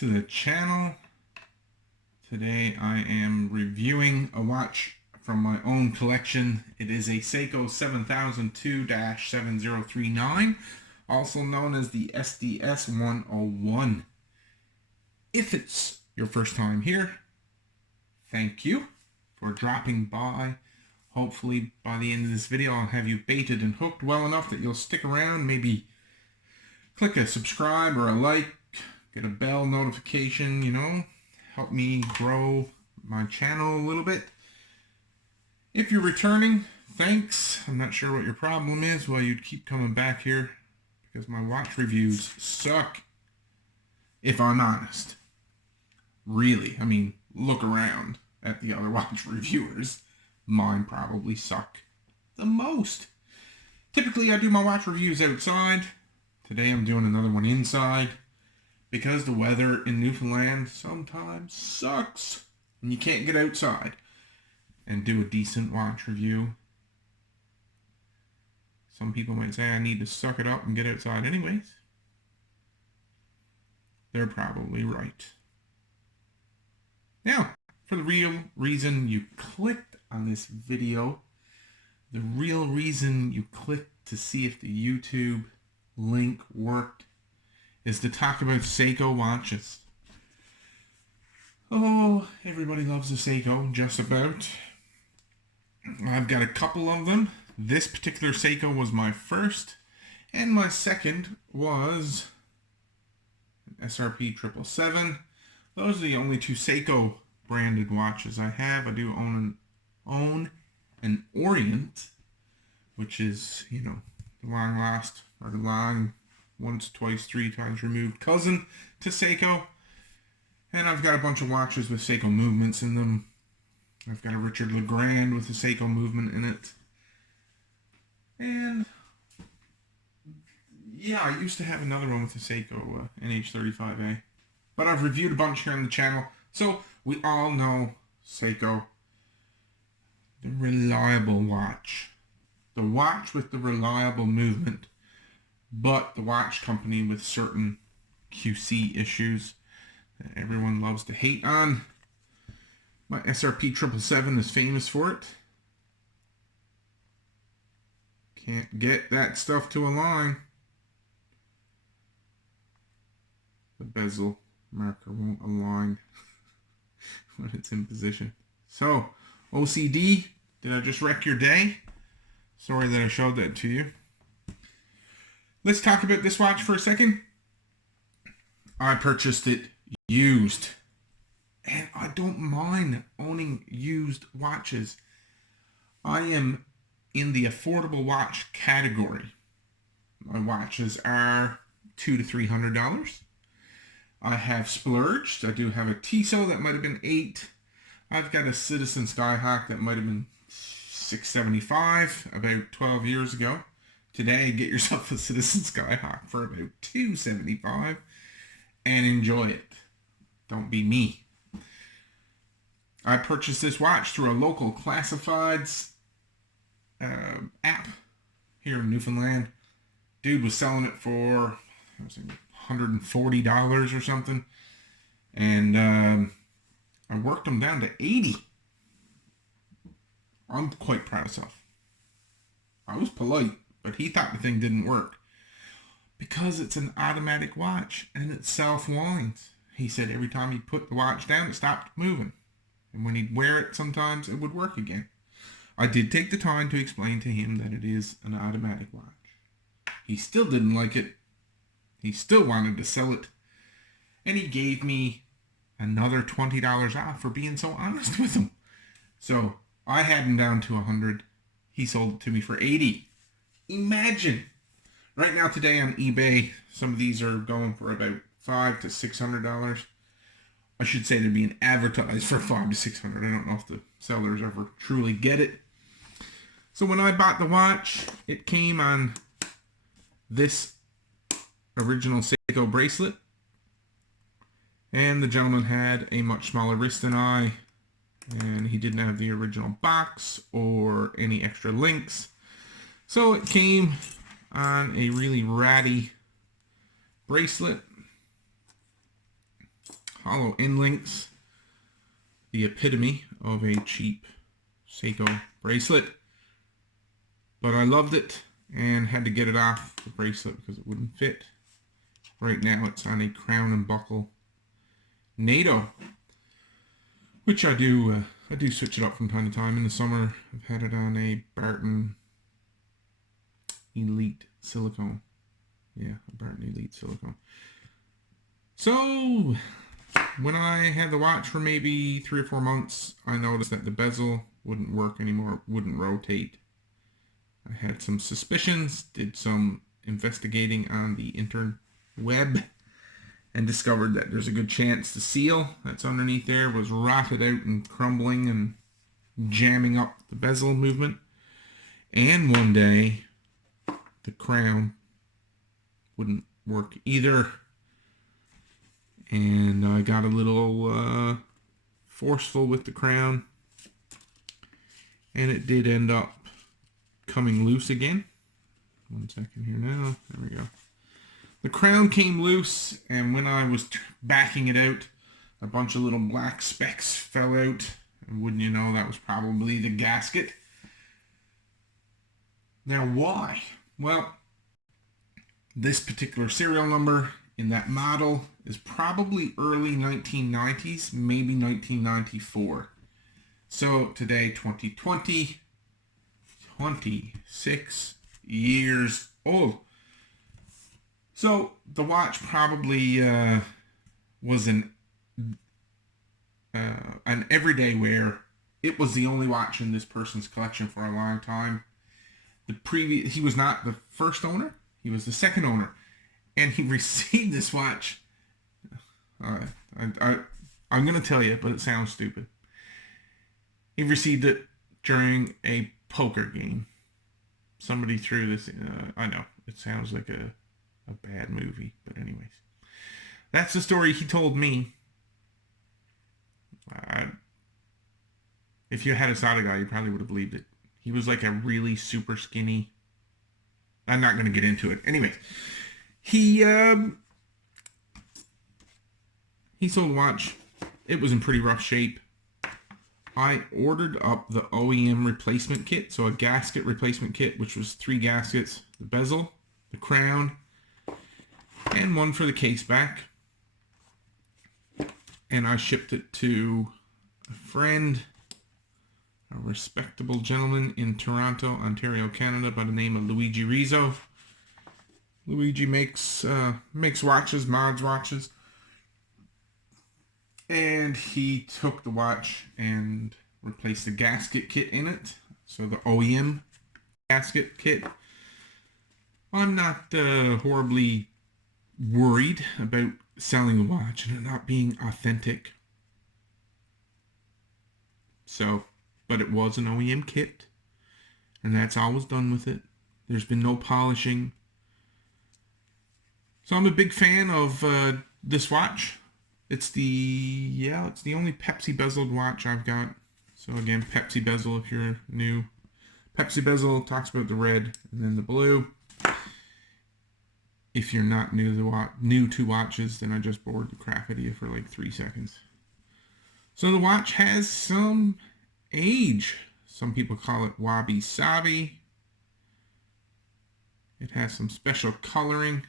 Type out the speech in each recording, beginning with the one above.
to the channel. Today I am reviewing a watch from my own collection. It is a Seiko 7002-7039, also known as the SDS-101. If it's your first time here, thank you for dropping by. Hopefully by the end of this video I'll have you baited and hooked well enough that you'll stick around, maybe click a subscribe or a like, get a bell notification, you know, help me grow my channel a little bit. If you're returning, thanks. I'm not sure what your problem is, why you'd keep coming back here, because my watch reviews suck, if I'm honest. Really, I mean, look around at the other watch reviewers. Mine probably suck the most. Typically I do my watch reviews outside. Today I'm doing another one inside because the weather in Newfoundland sometimes sucks and you can't get outside and do a decent watch review. Some people might say I need to suck it up and get outside anyways. They're probably right. Now, for the real reason you clicked on this video, the real reason you clicked to see if the YouTube link worked, is to talk about Seiko watches. Oh, everybody loves a Seiko, just about. I've got a couple of them. This particular Seiko was my first, and my second was an SRP 777. Those are the only two Seiko branded watches I have. I do own an Orient, which is, you know, the long last, or the long once, twice, three times removed cousin to Seiko. And I've got a bunch of watches with Seiko movements in them. I've got a Richard Legrand with a Seiko movement in it. And yeah, I used to have another one with a Seiko NH35A. But I've reviewed a bunch here on the channel. So we all know Seiko, the reliable watch. The watch with the reliable movement, but the watch company with certain QC issues that everyone loves to hate on. My SRP 777 is famous for it. Can't get that stuff to align. The bezel marker won't align when it's in position. So, OCD, did I just wreck your day? Sorry that I showed that to you. Let's talk about this watch for a second. I purchased it used. And I don't mind owning used watches. I am in the affordable watch category. My watches are $200 to $300. I have splurged. I do have a Tissot that might have been $8. I've got a Citizen Skyhawk that might have been $675 about 12 years ago. Today, get yourself a Citizen Skyhawk for about $275 and enjoy it. Don't be me. I purchased this watch through a local classifieds app here in Newfoundland. Dude was selling it for $140 or something, and I worked him down to $80. I'm quite proud of myself. I was polite, but he thought the thing didn't work because it's an automatic watch and it self-winds. He said every time he put the watch down, it stopped moving, and when he'd wear it, sometimes it would work again. I did take the time to explain to him that it is an automatic watch. He still didn't like it. He still wanted to sell it, and he gave me another $20 off for being so honest with him. So I had him down to $100. He sold it to me for $80. Imagine. Right now today on eBay, some of these are going for about $500 to $600. I should say they're being advertised for $500 to $600. I don't know if the sellers ever truly get it. So when I bought the watch, it came on this original Seiko bracelet. And the gentleman had a much smaller wrist than I, and he didn't have the original box or any extra links. So it came on a really ratty bracelet. hollow end links. The epitome of a cheap Seiko bracelet. But I loved it and had to get it off the bracelet because it wouldn't fit. Right now it's on a crown and buckle Nato, which I do switch it up from time to time. In the summer, I've had it on a Barton Elite silicone. Yeah, a Barton Elite silicone. So, when I had the watch for maybe 3 or 4 months, I noticed that the bezel wouldn't work anymore, it wouldn't rotate. I had some suspicions, did some investigating on the interweb, and discovered that there's a good chance the seal that's underneath there was rotted out and crumbling and jamming up the bezel movement. And one day, the crown wouldn't work either. And I got a little forceful with the crown. And it did end up coming loose again. 1 second here now. There we go. The crown came loose, and when I was backing it out, a bunch of little black specks fell out. And wouldn't you know, that was probably the gasket. Now, why? Well, this particular serial number in that model is probably early 1990s, maybe 1994. So today, 2020, 26 years old. So the watch probably was an everyday wear. It was the only watch in this person's collection for a long time. He was not the first owner. He was the second owner, and he received this watch. I'm going to tell you, but it sounds stupid. He received it during a poker game. Somebody threw this. I know it sounds like a bad movie, but anyways, that's the story he told me. If you had a Sada guy, you probably would have believed it. He was like a really super skinny. I'm not going to get into it. Anyways, he sold a watch. It was in pretty rough shape. I ordered up the OEM replacement kit, so a gasket replacement kit, which was 3 gaskets, the bezel, the crown, and one for the case back. And I shipped it to a friend, a respectable gentleman in Toronto, Ontario, Canada, by the name of Luigi Rizzo. Luigi makes watches, mods watches. And he took the watch and replaced the gasket kit in it. So the OEM gasket kit. I'm not horribly worried about selling the watch and it not being authentic. So, but it was an OEM kit. And that's all was done with it. There's been no polishing. So I'm a big fan of this watch. It's the only Pepsi bezeled watch I've got. So again, Pepsi bezel if you're new. Pepsi bezel talks about the red and then the blue. If you're not new to watches, then I just bored the crap out of you for like 3 seconds. So the watch has some age. Some people call it wabi-sabi. It has some special coloring.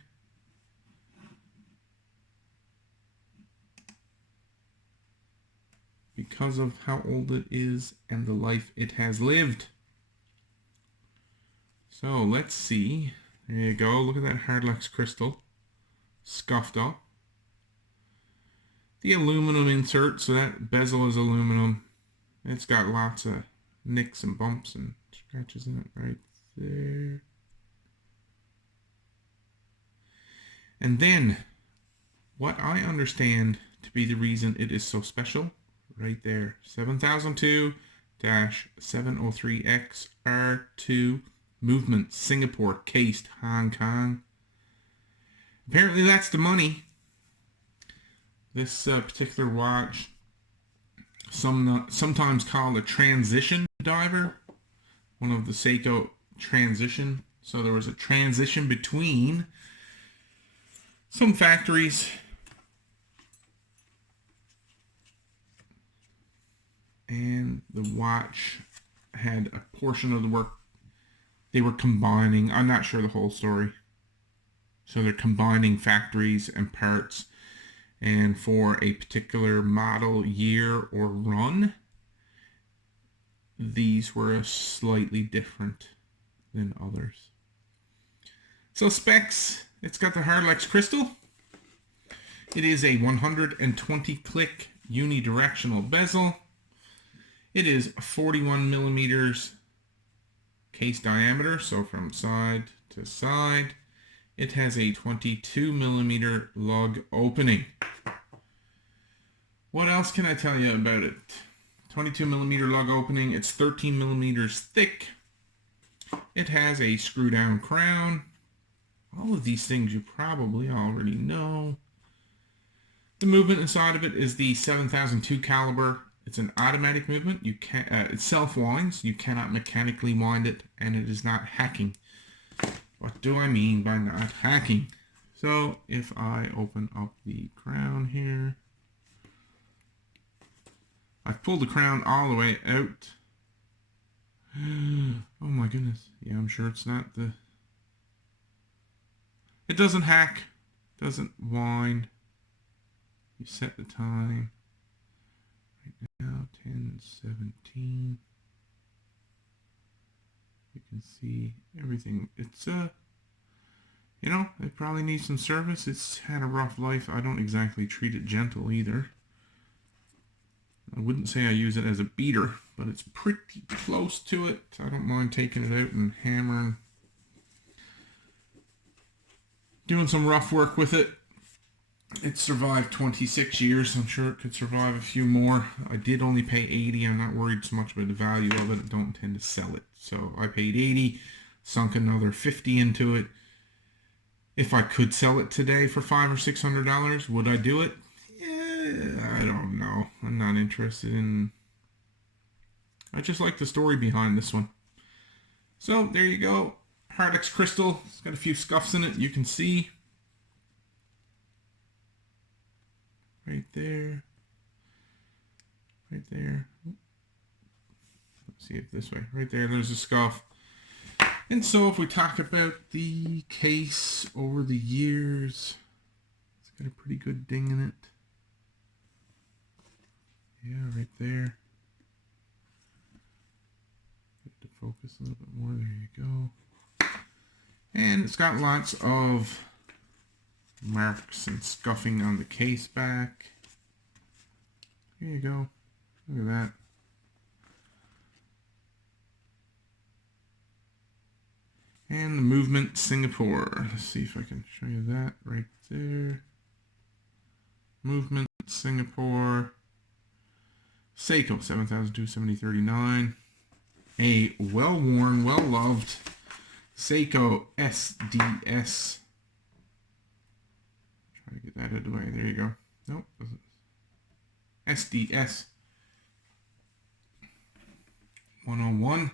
Because of how old it is and the life it has lived. So let's see. There you go. Look at that Hardlex crystal. Scuffed up. The aluminum insert. So that bezel is aluminum. It's got lots of nicks and bumps and scratches in it right there. And then, what I understand to be the reason it is so special, right there, 7002-703XR2 movement, Singapore, cased, Hong Kong. Apparently that's the money. This particular watch, sometimes called a transition diver, one of the Seiko transition. So there was a transition between some factories and the watch had a portion of the work they were combining. I'm not sure the whole story. So they're combining factories and parts, and for a particular model, year, or run, these were slightly different than others. So specs, it's got the Hardlex crystal. It is a 120 click uni-directional bezel. It is 41 millimeters case diameter, so from side to side. It has a 22 millimeter lug opening. What else can I tell you about it? 22 millimeter lug opening. It's 13 millimeters thick. It has a screw down crown. All of these things you probably already know. The movement inside of it is the 7002 caliber. It's an automatic movement. You can it self winds. You cannot mechanically wind it, and it is not hacking. What do I mean by not hacking? So if I open up the crown here, I've pulled the crown all the way out. Oh my goodness. Yeah, I'm sure it's not the... It doesn't hack, doesn't wind. You set the time. Right now, 10:17. You can see everything. It's you know, it probably needs some service. It's had a rough life. I don't exactly treat it gentle either. I wouldn't say I use it as a beater, but it's pretty close to it. I don't mind taking it out and hammering. Doing some rough work with it. It survived 26 years. I'm sure it could survive a few more. I did only pay 80. I'm not worried so much about the value of it. I don't intend to sell it. So I paid 80, sunk another 50 into it. If I could sell it today for $500 or $600, would I do it? Yeah, I don't know. I'm not interested in... I just like the story behind this one. So there you go. Hardlex crystal. It's got a few scuffs in it. You can see. Right there. Right there. Let's see if this way. Right there, there's a scuff. And so if we talk about the case over the years, it's got a pretty good ding in it. Yeah, right there. Get to focus a little bit more. There you go. And it's got lots of marks and scuffing on the case back. There you go. Look at that. And the movement Singapore. Let's see if I can show you that right there. Movement Singapore. Seiko 7002 7039. A well-worn, well-loved Seiko SDS. Try to get that out of the way. There you go. Nope. SDS 101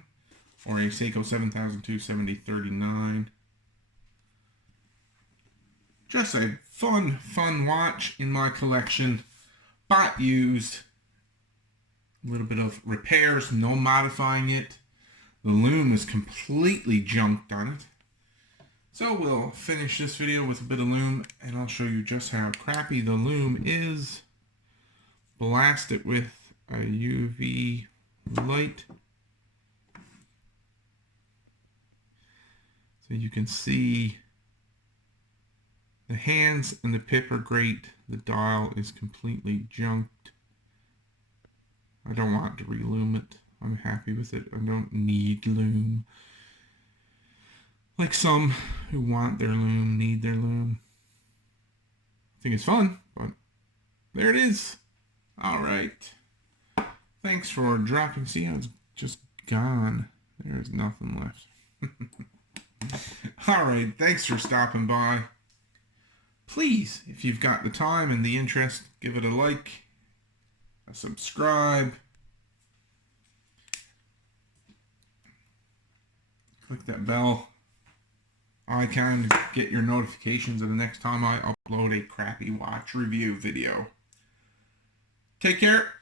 or a Seiko 7002 7039. Just a fun watch in my collection. Bought used. A little bit of repairs, no modifying it. The loom is completely junked on it. So we'll finish this video with a bit of loom, and I'll show you just how crappy the loom is. Blast it with a UV light. So you can see the hands and the pip are great. The dial is completely junked. I don't want to reloom it. I'm happy with it. I don't need loom. Like some who want their loom, need their loom. I think it's fun, but there it is. All right. Thanks for dropping. See how it's just gone. There's nothing left. All right. Thanks for stopping by. Please, if you've got the time and the interest, give it a like, a subscribe. Click that bell icon to get your notifications of the next time I upload a crappy watch review video. Take care.